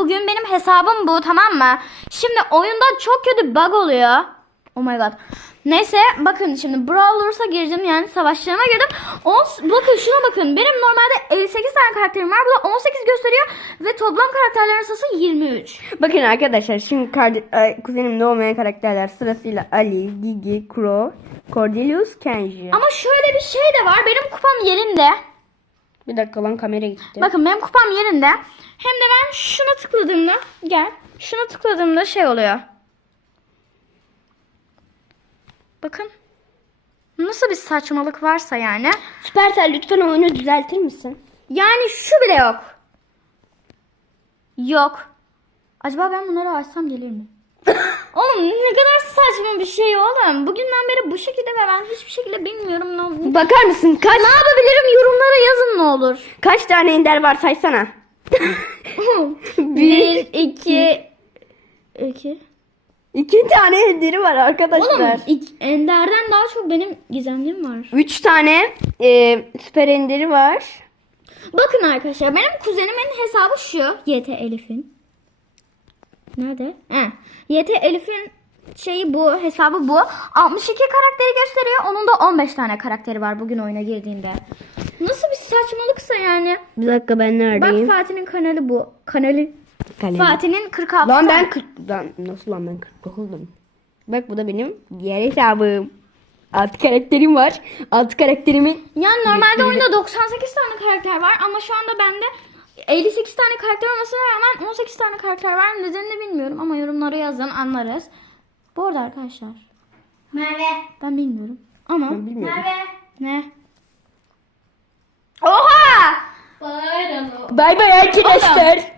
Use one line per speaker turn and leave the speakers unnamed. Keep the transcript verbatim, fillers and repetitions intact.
bugün. Benim hesabım bu, tamam mı? Şimdi oyunda çok kötü bug oluyor. Oh my god. Neyse bakın şimdi Brawl Stars'a girdim, yani savaşlarıma girdim. On, bakın şuna bakın. Benim normalde elli sekiz tane karakterim var. Bu da on sekiz gösteriyor ve toplam karakterlerin sayısı yirmi üç.
Bakın arkadaşlar şimdi karde- kuzenimde olmayan karakterler sırasıyla Ali, Gigi, Crow, Cordelius, Kenji.
Ama şöyle bir şey de var. Benim kupam yerinde.
Bir dakika lan kamera gitti.
Bakın benim kupam yerinde. Hem de ben şuna tıkladığımda gel. Şuna tıkladığımda şey oluyor. Bakın. Nasıl bir saçmalık varsa yani.
Süpersel lütfen oyunu düzeltir misin?
Yani şu bile yok. Yok. Acaba ben bunları açsam gelir mi? Oğlum ne kadar saçma bir şey oğlum. Bugünden beri bu şekilde ve ben hiçbir şekilde bilmiyorum ne olur.
Bakar mısın kaç
Ne yapabilirim, yorumlara yazın ne olur.
kaç tane ender var saysana.
Bir, iki, iki.
İki tane enderi var arkadaşlar.
Oğlum ilk, Ender'den daha çok benim gizemliğim var.
Üç tane e, süper enderi var.
Bakın arkadaşlar benim kuzenimin hesabı şu. Y T Elif'in. Nerede? He. Y T Elif'in şeyi bu, hesabı bu. altmış iki karakteri gösteriyor. Onun da on beş tane karakteri var bugün oyuna girdiğinde. Nasıl bir saçmalıksa yani.
Bir dakika ben neredeyim?
Bak Fatih'in kanalı bu. Kanalı.
Kalem.
Fatih'in kırk altı.
Lan
tane-
ben kırk lan nasıl lan ben kırk dokuzum. Bak bu da benim diğer hesabım. Altı karakterim var. Altı karakterimin
Yani normalde oyunda doksan sekiz tane karakter var ama şu anda bende elli sekiz tane karakter olmasına rağmen on sekiz tane karakter var. Nedenini bilmiyorum ama yorumlara yazın, anlarız. Bu arada arkadaşlar.
Merve.
Ben bilmiyorum. Ama
Ben bilmiyorum.
Merve.
ne?
Oha!
Bayram.
Bay bay arkadaşlar.